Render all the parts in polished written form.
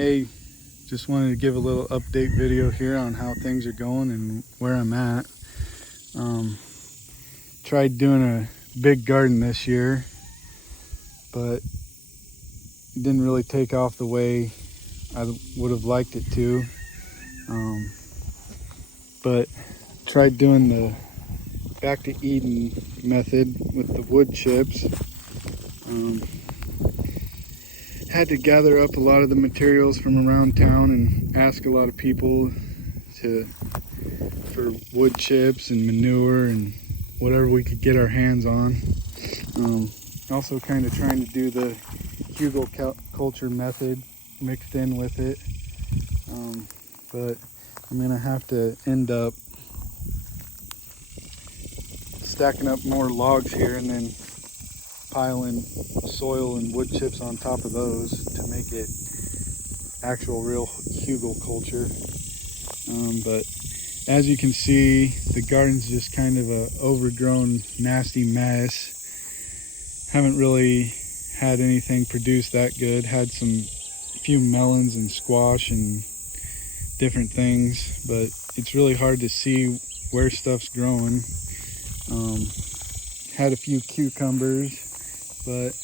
Hey, just wanted to give a little update video here on how things are going and where I'm at. Tried doing a big garden this year, but it didn't really take off the way I would have liked it to. But tried doing the back to Eden method with the wood chips. Had to gather up a lot of the materials from around town and ask a lot of people for wood chips and manure and whatever we could get our hands on. Also kind of trying to do the culture method mixed in with it. But I'm gonna have to end up stacking up more logs here and then piling soil and wood chips on top of those to make it actual real culture. But as you can see, the garden's just kind of a overgrown, nasty mess. Haven't really had anything produce that good. Had few melons and squash and different things, but it's really hard to see where stuff's growing. Had a few cucumbers, but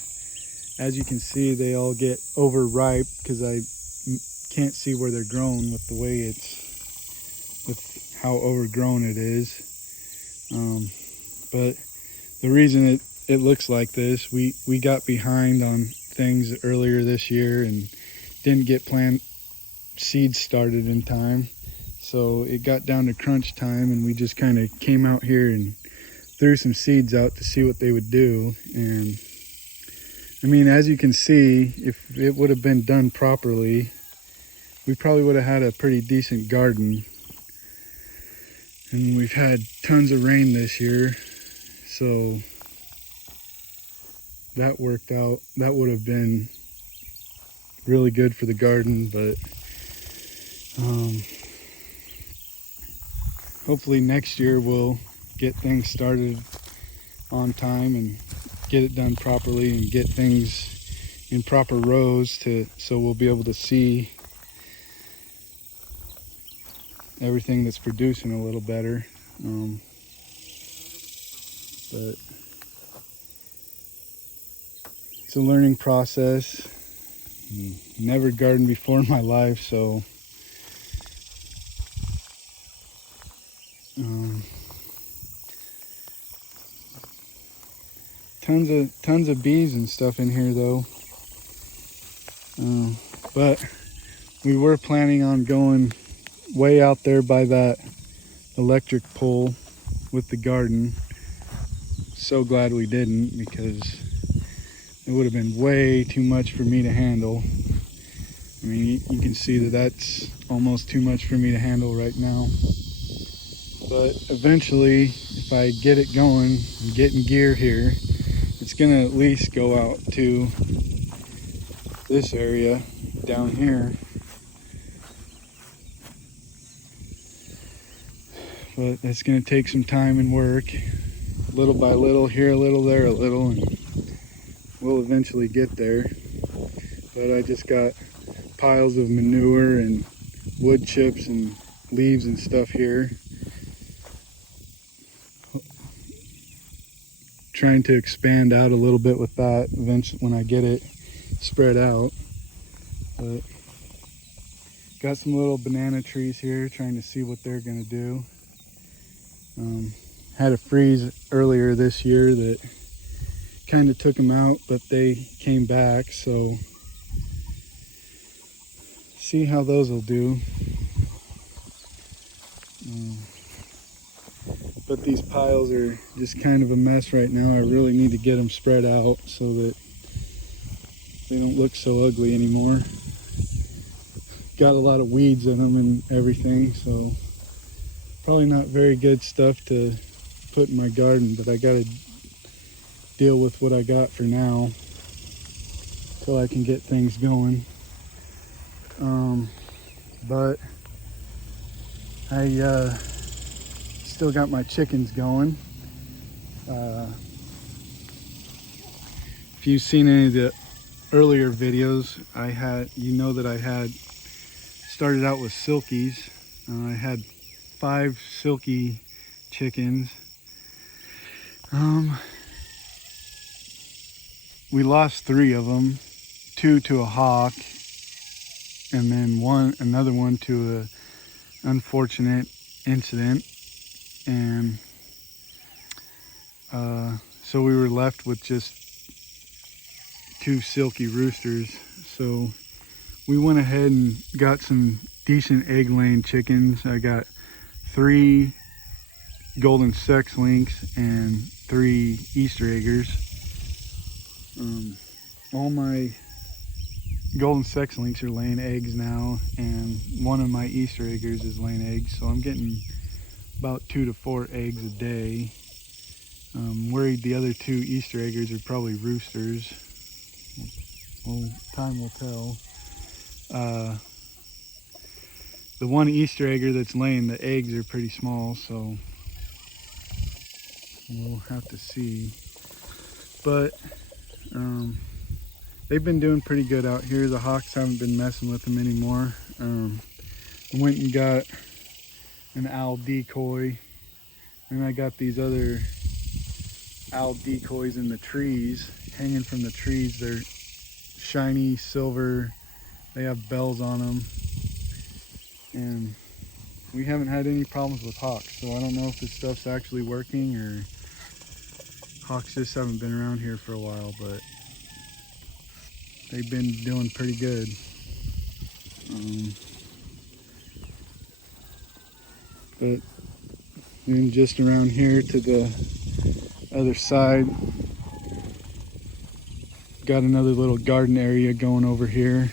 as you can see, they all get overripe because I can't see where they're grown with how overgrown it is. But the reason it looks like this, we got behind on things earlier this year and didn't get plant seeds started in time. So it got down to crunch time and we just kind of came out here and threw some seeds out to see what they would do. And I mean, as you can see, if it would have been done properly, we probably would have had a pretty decent garden. And we've had tons of rain this year, so that worked out. That would have been really good for the garden, but hopefully next year we'll get things started on time and get it done properly and get things in proper rows so we'll be able to see everything that's producing a little better. But it's a learning process. Never gardened before in my life, so tons of bees and stuff in here though. But we were planning on going way out there by that electric pole with the garden. So glad we didn't, because it would have been way too much for me to handle. I mean, you can see that's almost too much for me to handle right now. But eventually, if I get it going and get in gear here, it's gonna at least go out to this area down here. But it's gonna take some time and work, little by little, here a little, there a little, and we'll eventually get there. But I just got piles of manure and wood chips and leaves and stuff here. Trying to expand out a little bit with that eventually when I get it spread out. But got some little banana trees here, trying to see what they're gonna do. Had a freeze earlier this year that kind of took them out, but they came back, so see how those will do. But these piles are just kind of a mess right now. I really need to get them spread out so that they don't look so ugly anymore. Got a lot of weeds in them and everything, so probably not very good stuff to put in my garden, but I gotta deal with what I got for now till I can get things going. But I still got my chickens going. If you've seen any of the earlier videos, I had, that I had started out with Silkies. I had 5 Silkie chickens. We lost 3 of them, 2 to a hawk, and then another one to a unfortunate incident. And so we were left with just 2 Silkie roosters. So we went ahead and got some decent egg laying chickens. I got 3 golden sex links and 3 Easter eggers. All my golden sex links are laying eggs now, and one of my Easter eggers is laying eggs, so I'm getting about 2 to 4 eggs a day. I'm worried the other 2 Easter eggers are probably roosters. Well, time will tell. The one Easter egger that's laying the eggs are pretty small, so we'll have to see. But they've been doing pretty good out here. The hawks haven't been messing with them anymore. I went and got an owl decoy, and I got these other owl decoys in the trees, hanging from the trees. They're shiny silver, they have bells on them, and we haven't had any problems with hawks. So I don't know if this stuff's actually working, or hawks just haven't been around here for a while, but they've been doing pretty good. But then just around here to the other side, got another little garden area going over here.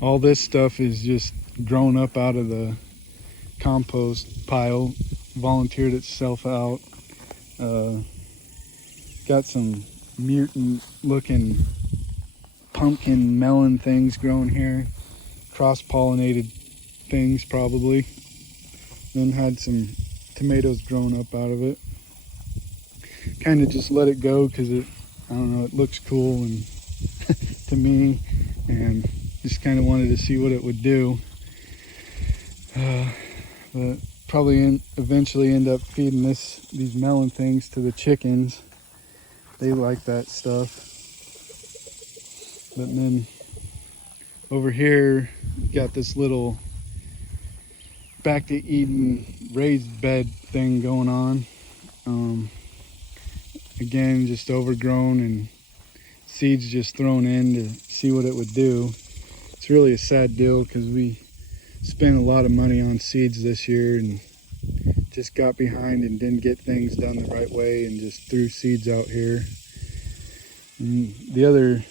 All this stuff is just grown up out of the compost pile, volunteered itself out. Got some mutant looking pumpkin melon things growing here, cross-pollinated things probably. Then had some tomatoes growing up out of it. Kind of just let it go because I don't know, it looks cool and to me, and just kind of wanted to see what it would do. But probably eventually end up feeding these melon things to the chickens. They like that stuff. But then over here, got this little back to Eden raised bed thing going on. Again, just overgrown and seeds just thrown in to see what it would do. It's really a sad deal because we spent a lot of money on seeds this year and just got behind and didn't get things done the right way and just threw seeds out here. And the other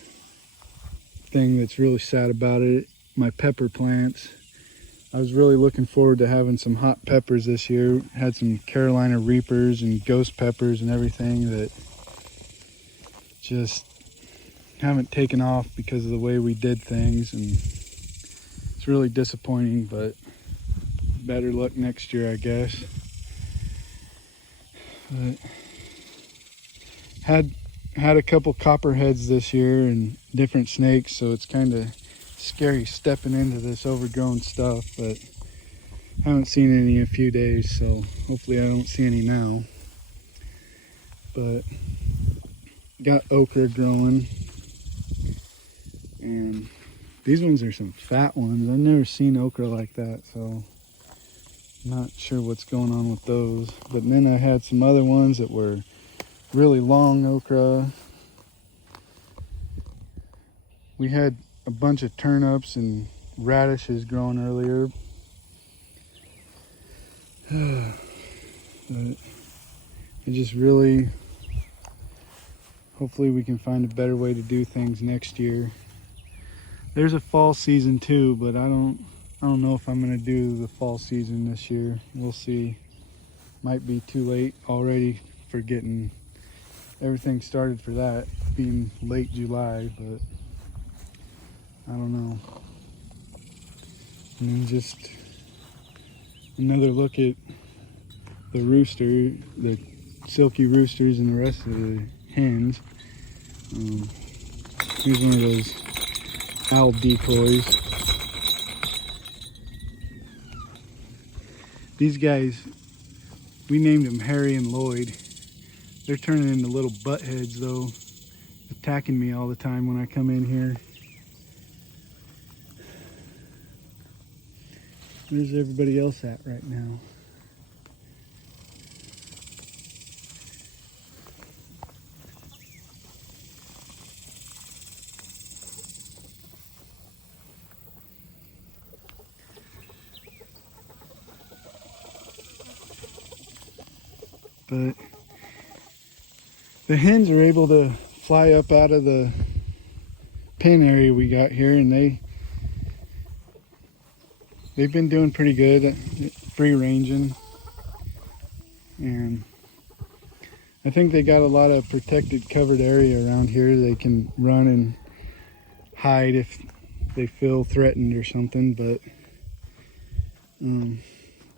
thing that's really sad about it, my pepper plants. I was really looking forward to having some hot peppers this year. Had some Carolina Reapers and ghost peppers and everything that just haven't taken off because of the way we did things, and it's really disappointing, but better luck next year, I guess. But had a couple copperheads this year and different snakes, so it's kind of scary stepping into this overgrown stuff, but haven't seen any in a few days, so hopefully I don't see any now. But got okra growing, and these ones are some fat ones. I've never seen okra like that, so not sure what's going on with those. But then I had some other ones that were really long okra. We had a bunch of turnips and radishes growing earlier. But I just really, hopefully we can find a better way to do things next year. There's a fall season too, but I don't know if I'm gonna do the fall season this year. We'll see. Might be too late already for getting everything started for that, being late July, but I don't know. And then just another look at the Silkie roosters and the rest of the hens. Here's one of those owl decoys. These guys, we named them Harry and Lloyd. They're turning into little butt heads though, attacking me all the time when I come in here. Where's everybody else at right now? But the hens are able to fly up out of the pen area we got here, and they've been doing pretty good at free ranging, and I think they got a lot of protected covered area around here. They can run and hide if they feel threatened or something, but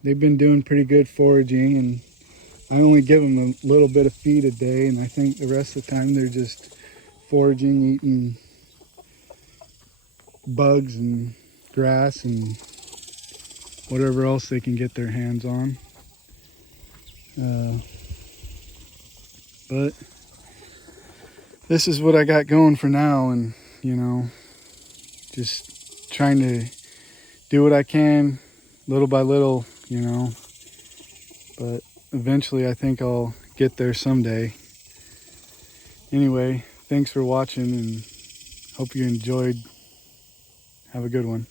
they've been doing pretty good foraging, and I only give them a little bit of feed a day, and I think the rest of the time they're just foraging, eating bugs and grass and whatever else they can get their hands on. But this is what I got going for now, and you know, just trying to do what I can little by little, you know, but eventually I think I'll get there someday. Anyway, thanks for watching and hope you enjoyed. Have a good one.